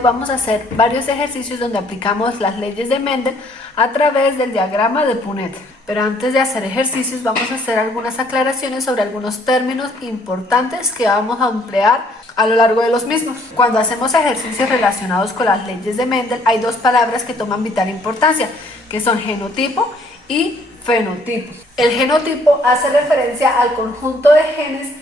video vamos a hacer varios ejercicios donde aplicamos las leyes de Mendel a través del diagrama de Punnett. Pero antes de hacer ejercicios vamos a hacer algunas aclaraciones sobre algunos términos importantes que vamos a emplear a lo largo de los mismos. Cuando hacemos ejercicios relacionados con las leyes de Mendel hay dos palabras que toman vital importancia, que son genotipo y fenotipo. El genotipo hace referencia al conjunto de genes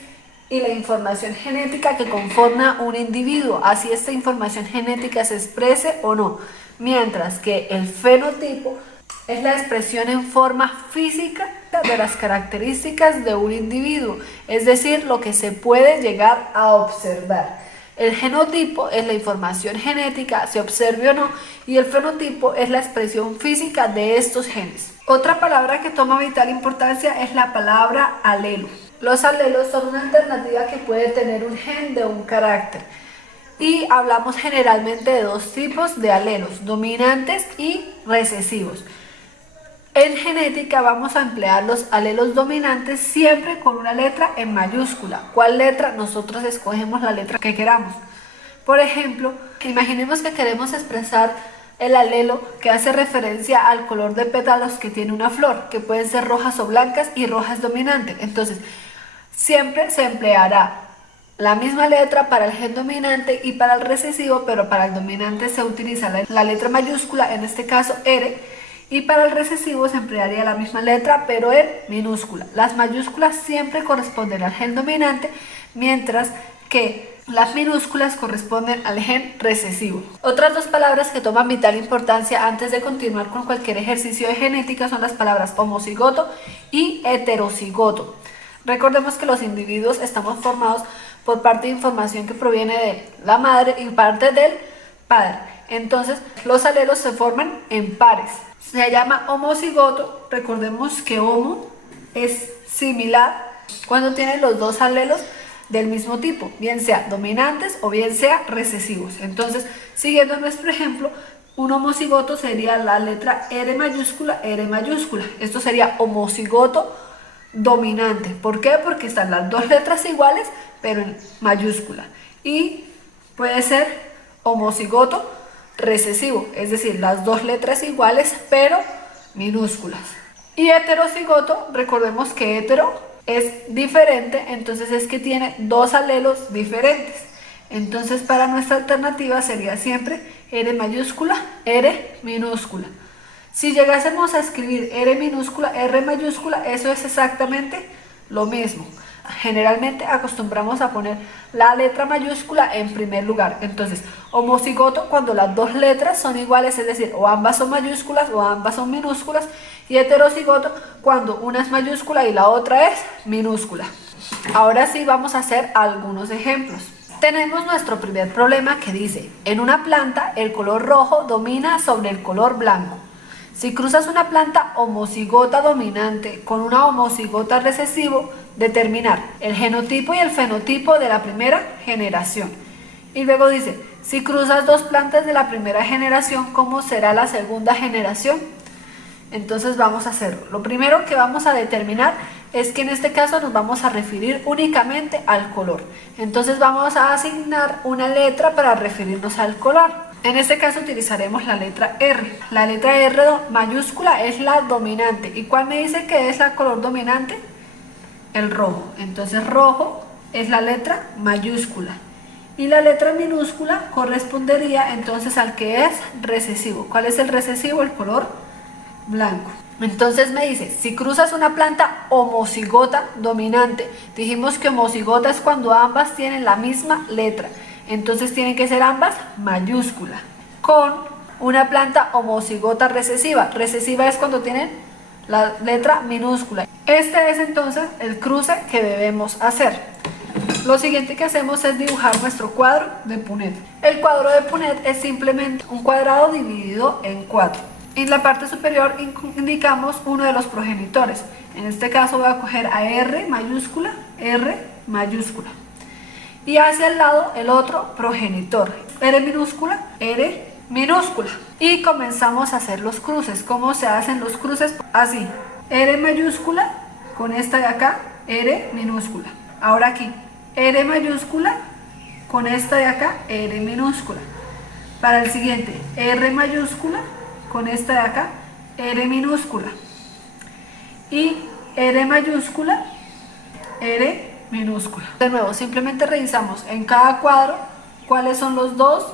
y la información genética que conforma un individuo, así esta información genética se exprese o no, mientras que el fenotipo es la expresión en forma física de las características de un individuo, es decir, lo que se puede llegar a observar. El genotipo es la información genética, se observe o no, y el fenotipo es la expresión física de estos genes. Otra palabra que toma vital importancia es la palabra alelo. Los alelos son una alternativa que puede tener un gen de un carácter. Y hablamos generalmente de dos tipos de alelos, dominantes y recesivos. En genética vamos a emplear los alelos dominantes siempre con una letra en mayúscula. ¿Cuál letra? Nosotros escogemos la letra que queramos. Por ejemplo, imaginemos que queremos expresar el alelo que hace referencia al color de pétalos que tiene una flor, que pueden ser rojas o blancas, y roja es dominante. Entonces, siempre se empleará la misma letra para el gen dominante y para el recesivo, pero para el dominante se utiliza la letra mayúscula, en este caso R, y para el recesivo se emplearía la misma letra, pero en minúscula. Las mayúsculas siempre corresponden al gen dominante, mientras que las minúsculas corresponden al gen recesivo. Otras dos palabras que toman vital importancia antes de continuar con cualquier ejercicio de genética son las palabras homocigoto y heterocigoto. Recordemos que los individuos estamos formados por parte de información que proviene de la madre y parte del padre. Entonces, los alelos se forman en pares. Se llama homocigoto. Recordemos que homo es similar cuando tiene los dos alelos del mismo tipo, bien sea dominantes o bien sea recesivos. Entonces, siguiendo nuestro ejemplo, un homocigoto sería la letra R mayúscula, R mayúscula. Esto sería homocigoto dominante. ¿Por qué? Porque están las dos letras iguales, pero en mayúscula. Y puede ser homocigoto recesivo, es decir, las dos letras iguales, pero minúsculas. Y heterocigoto, recordemos que hetero es diferente, entonces es que tiene dos alelos diferentes. Entonces para nuestra alternativa sería siempre R mayúscula, R minúscula. Si llegásemos a escribir R minúscula, R mayúscula, eso es exactamente lo mismo. Generalmente acostumbramos a poner la letra mayúscula en primer lugar. Entonces, homocigoto cuando las dos letras son iguales, es decir, o ambas son mayúsculas o ambas son minúsculas. Y heterocigoto cuando una es mayúscula y la otra es minúscula. Ahora sí vamos a hacer algunos ejemplos. Tenemos nuestro primer problema que dice: en una planta el color rojo domina sobre el color blanco. Si cruzas una planta homocigota dominante con una homocigota recesivo, determinar el genotipo y el fenotipo de la primera generación. Y luego dice, si cruzas dos plantas de la primera generación, ¿cómo será la segunda generación? Entonces vamos a hacerlo. Lo primero que vamos a determinar es que en este caso nos vamos a referir únicamente al color. Entonces vamos a asignar una letra para referirnos al color. En este caso utilizaremos la letra R. La letra R mayúscula es la dominante. ¿Y cuál me dice que es la color dominante? El rojo. Entonces rojo es la letra mayúscula. Y la letra minúscula correspondería entonces al que es recesivo. ¿Cuál es el recesivo? El color blanco. Entonces me dice, si cruzas una planta homocigota dominante, dijimos que homocigota es cuando ambas tienen la misma letra. Entonces tienen que ser ambas mayúsculas. Con una planta homocigota recesiva. Recesiva es cuando tienen la letra minúscula. Este es entonces el cruce que debemos hacer. Lo siguiente que hacemos es dibujar nuestro cuadro de Punnett. El cuadro de Punnett es simplemente un cuadrado dividido en 4. En la parte superior indicamos uno de los progenitores. En este caso voy a coger a R mayúscula, R mayúscula. Y hacia el lado el otro progenitor, R minúscula, R minúscula. Y comenzamos a hacer los cruces. ¿Cómo se hacen los cruces? Así, R mayúscula con esta de acá, R minúscula. Ahora aquí, R mayúscula con esta de acá, R minúscula. Para el siguiente, R mayúscula, con esta de acá, R minúscula. Y R mayúscula, R minúscula. De nuevo, simplemente revisamos en cada cuadro cuáles son los dos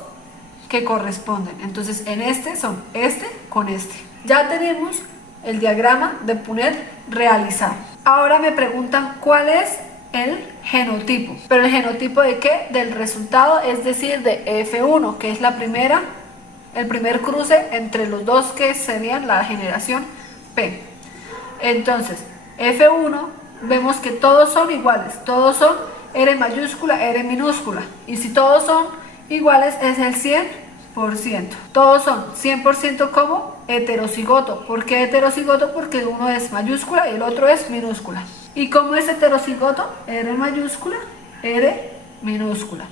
que corresponden. Entonces, en este son este con este. Ya tenemos el diagrama de Punnett realizado. Ahora me preguntan cuál es el genotipo. ¿Pero el genotipo de qué? Del resultado, es decir, de F1, que es el primer cruce entre los dos que serían la generación P. Entonces, F1, vemos que todos son iguales, todos son R mayúscula, R minúscula. Y si todos son iguales, es el 100%. Todos son 100% como heterocigoto. ¿Por qué heterocigoto? Porque uno es mayúscula y el otro es minúscula. ¿Y cómo es heterocigoto? R mayúscula, R minúscula.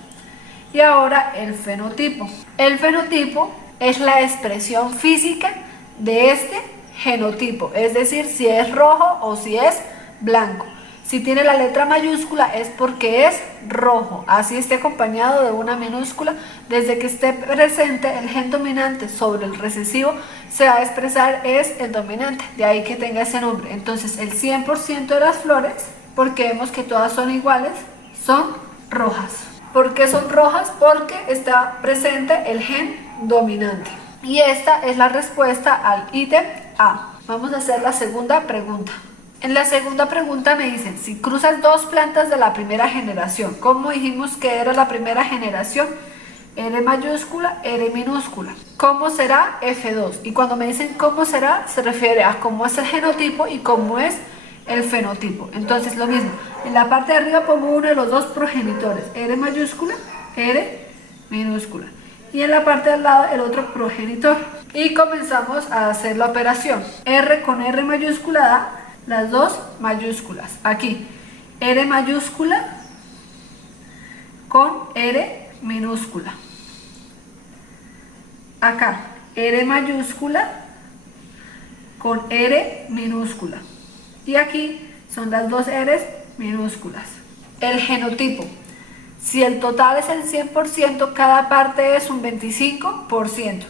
Y ahora el fenotipo. El fenotipo es la expresión física de este genotipo, es decir, si es rojo o si es blanco. Si tiene la letra mayúscula es porque es rojo, así esté acompañado de una minúscula. Desde que esté presente el gen dominante sobre el recesivo, se va a expresar es el dominante, de ahí que tenga ese nombre. Entonces el 100% de las flores, porque vemos que todas son iguales, son rojas. ¿Por qué son rojas? Porque está presente el gen dominante. Y esta es la respuesta al ítem A. Vamos a hacer la segunda pregunta. En la segunda pregunta me dicen, si cruzas dos plantas de la primera generación, ¿cómo dijimos que era la primera generación? R mayúscula, R minúscula. ¿Cómo será F2? Y cuando me dicen cómo será, se refiere a cómo es el genotipo y cómo es el fenotipo. Entonces lo mismo, en la parte de arriba pongo uno de los dos progenitores, R mayúscula, R minúscula. Y en la parte de al lado el otro progenitor. Y comenzamos a hacer la operación. R con R mayúscula da las dos mayúsculas. Aquí, R mayúscula con R minúscula. Acá, R mayúscula con R minúscula. Y aquí son las dos R's minúsculas. El genotipo. Si el total es el 100%, cada parte es un 25%.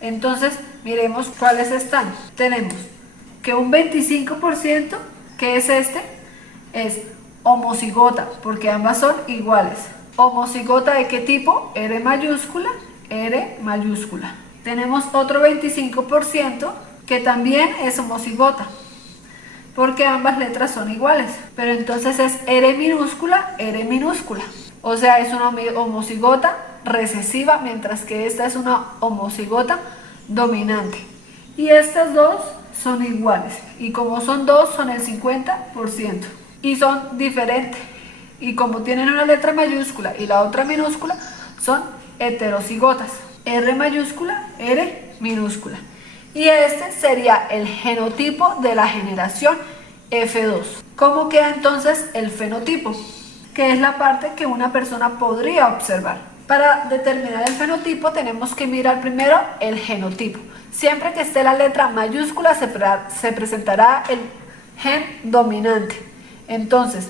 Entonces, miremos cuáles están. Tenemos que un 25%, que es este, es homocigota, porque ambas son iguales. ¿Homocigota de qué tipo? R mayúscula, R mayúscula. Tenemos otro 25% que también es homocigota, porque ambas letras son iguales, pero entonces es R minúscula, R minúscula. O sea, es una homocigota recesiva, mientras que esta es una homocigota dominante. Y estas dos son iguales, y como son dos, son el 50%. Y son diferentes, y como tienen una letra mayúscula y la otra minúscula, son heterocigotas. R mayúscula, R minúscula. Y este sería el genotipo de la generación F2. ¿Cómo queda entonces el fenotipo? Que es la parte que una persona podría observar. Para determinar el fenotipo tenemos que mirar primero el genotipo. Siempre que esté la letra mayúscula se presentará el gen dominante. Entonces,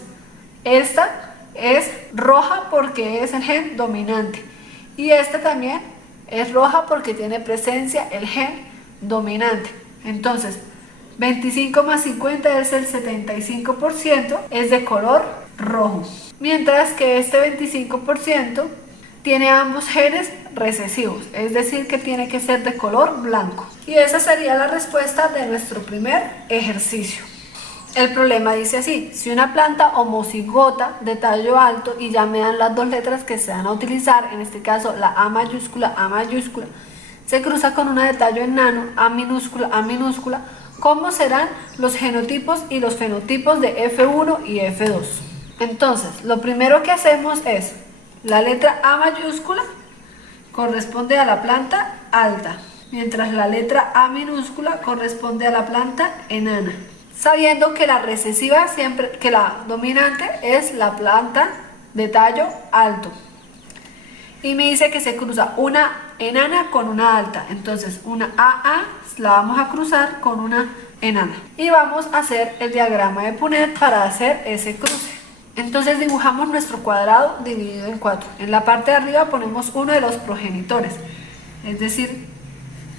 esta es roja porque es el gen dominante. Y esta también es roja porque tiene presencia el gen dominante. Entonces, 25 más 50 es el 75%, es de color rojo. Mientras que este 25% tiene ambos genes recesivos, es decir, que tiene que ser de color blanco. Y esa sería la respuesta de nuestro primer ejercicio. El problema dice así: si una planta homocigota de tallo alto, y ya me dan las dos letras que se van a utilizar, en este caso la A mayúscula, se cruza con una de tallo enano, A minúscula, ¿cómo serán los genotipos y los fenotipos de F1 y F2? Entonces, lo primero que hacemos es, la letra A mayúscula corresponde a la planta alta, mientras la letra A minúscula corresponde a la planta enana. Sabiendo que la recesiva que la dominante es la planta de tallo alto. Y me dice que se cruza una enana con una alta. Entonces una AA la vamos a cruzar con una enana. Y vamos a hacer el diagrama de Punnett para hacer ese cruce. Entonces dibujamos nuestro cuadrado dividido en 4. En la parte de arriba ponemos uno de los progenitores. Es decir,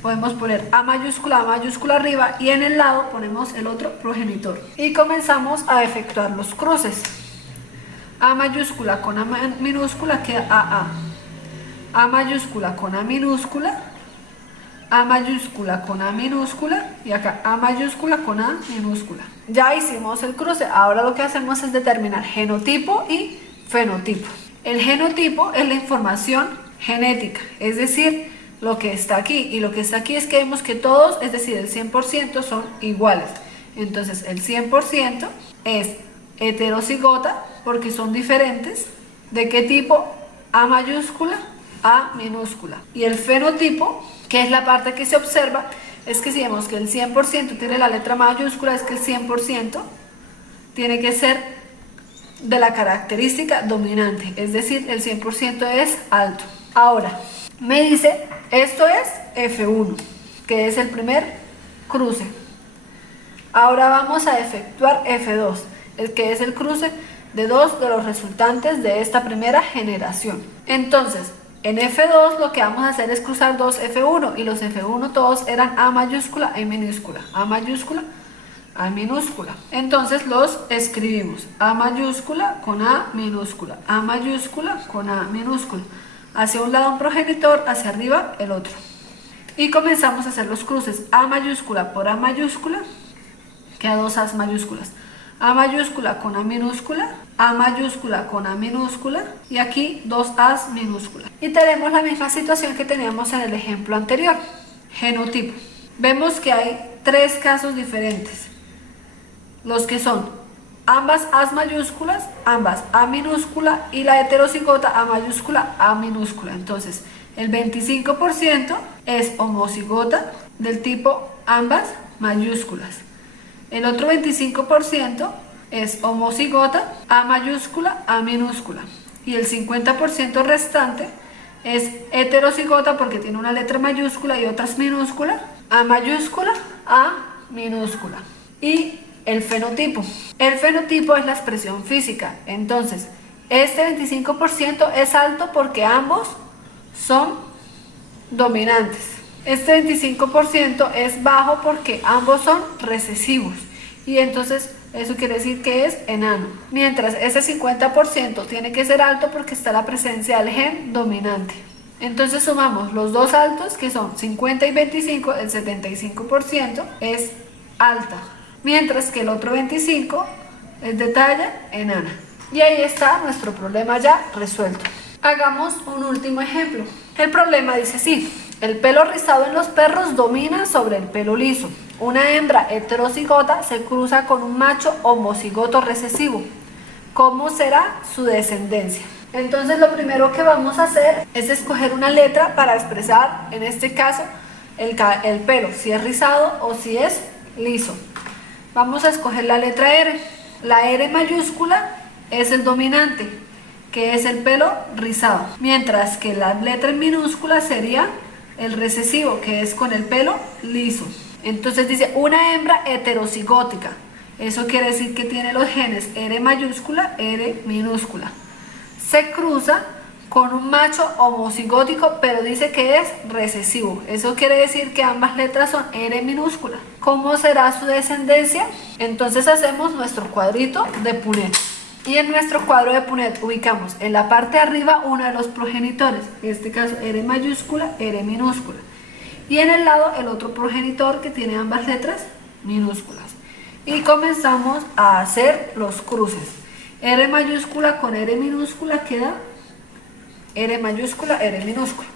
podemos poner A mayúscula arriba y en el lado ponemos el otro progenitor. Y comenzamos a efectuar los cruces. A mayúscula con A minúscula queda AA. A mayúscula con A minúscula. A mayúscula con A minúscula y acá A mayúscula con A minúscula. Ya hicimos el cruce, ahora lo que hacemos es determinar genotipo y fenotipo. El genotipo es la información genética, es decir, lo que está aquí, y lo que está aquí es que vemos que todos, es decir, el 100% son iguales. Entonces el 100% es heterocigota porque son diferentes. ¿De qué tipo? A mayúscula, A minúscula. Y el fenotipo, que es la parte que se observa, es que si vemos que el 100% tiene la letra mayúscula, es que el 100% tiene que ser de la característica dominante, es decir, el 100% es alto. Ahora, me dice, esto es F1, que es el primer cruce. Ahora vamos a efectuar F2, el que es el cruce de dos de los resultantes de esta primera generación. Entonces, en F2 lo que vamos a hacer es cruzar dos F1 y los F1 todos eran A mayúscula y minúscula, A mayúscula, A minúscula. Entonces los escribimos A mayúscula con A minúscula, A mayúscula con A minúscula. Hacia un lado un progenitor, hacia arriba el otro. Y comenzamos a hacer los cruces A mayúscula por A mayúscula, queda dos A mayúsculas. A mayúscula con A minúscula, A mayúscula con A minúscula y aquí dos A minúsculas. Y tenemos la misma situación que teníamos en el ejemplo anterior, genotipo. Vemos que hay tres casos diferentes, los que son ambas A mayúsculas, ambas A minúscula y la heterocigota A mayúscula, A minúscula. Entonces, el 25% es homocigota del tipo ambas mayúsculas. El otro 25% es homocigota A mayúscula, A minúscula. Y el 50% restante es heterocigota porque tiene una letra mayúscula y otras minúsculas, A mayúscula, A minúscula. Y el fenotipo. El fenotipo es la expresión física. Entonces, este 25% es alto porque ambos son dominantes. Este 25% es bajo porque ambos son recesivos. Y entonces eso quiere decir que es enano. Mientras ese 50% tiene que ser alto porque está la presencia del gen dominante. Entonces sumamos los dos altos que son 50 y 25, el 75% es alta. Mientras que el otro 25 es de talla enana. Y ahí está nuestro problema ya resuelto. Hagamos un último ejemplo. El problema dice así: el pelo rizado en los perros domina sobre el pelo liso. Una hembra heterocigota se cruza con un macho homocigoto recesivo. ¿Cómo será su descendencia? Entonces lo primero que vamos a hacer es escoger una letra para expresar, en este caso, el pelo, si es rizado o si es liso. Vamos a escoger la letra R. La R mayúscula es el dominante, que es el pelo rizado, mientras que la letra en minúscula sería el recesivo, que es con el pelo liso. Entonces dice una hembra heterocigótica. Eso quiere decir que tiene los genes R mayúscula, R minúscula. Se cruza con un macho homocigótico, pero dice que es recesivo. Eso quiere decir que ambas letras son R minúscula. ¿Cómo será su descendencia? Entonces hacemos nuestro cuadrito de Punnett. Y en nuestro cuadro de Punnett ubicamos en la parte de arriba uno de los progenitores, en este caso R mayúscula, R minúscula. Y en el lado el otro progenitor que tiene ambas letras minúsculas. Y comenzamos a hacer los cruces. R mayúscula con R minúscula queda R mayúscula, R minúscula.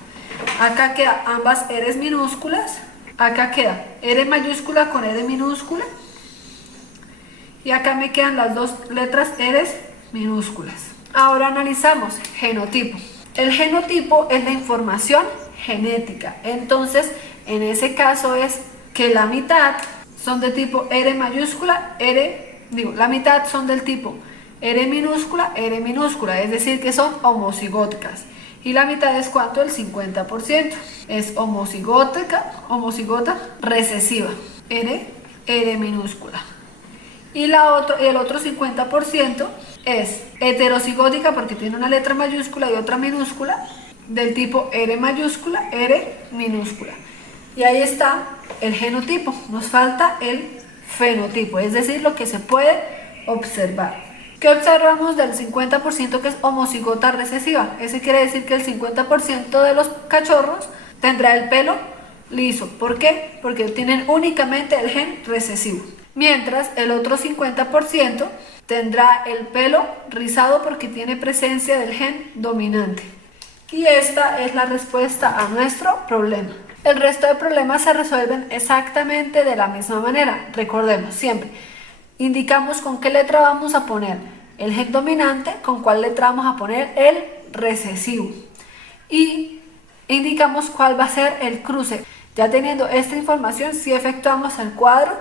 Acá queda ambas R's minúsculas. Acá queda R mayúscula con R minúscula. Y acá me quedan las dos letras R's minúsculas. Ahora analizamos genotipo. El genotipo es la información genética. Entonces, en ese caso es que la mitad son de tipo R mayúscula, la mitad son del tipo R minúscula, es decir, que son homocigóticas. Y la mitad es ¿cuánto? El 50%. Es homocigota recesiva, R minúscula. Y el otro 50% es heterocigótica porque tiene una letra mayúscula y otra minúscula, del tipo R mayúscula, R minúscula. Y ahí está el genotipo, nos falta el fenotipo, es decir, lo que se puede observar. ¿Qué observamos del 50% que es homocigota recesiva? Eso quiere decir que el 50% de los cachorros tendrá el pelo liso. ¿Por qué? Porque tienen únicamente el gen recesivo. Mientras el otro 50% tendrá el pelo rizado porque tiene presencia del gen dominante. Y esta es la respuesta a nuestro problema. El resto de problemas se resuelven exactamente de la misma manera. Recordemos siempre, indicamos con qué letra vamos a poner el gen dominante, con cuál letra vamos a poner el recesivo. Y indicamos cuál va a ser el cruce. Ya teniendo esta información, si efectuamos el cuadro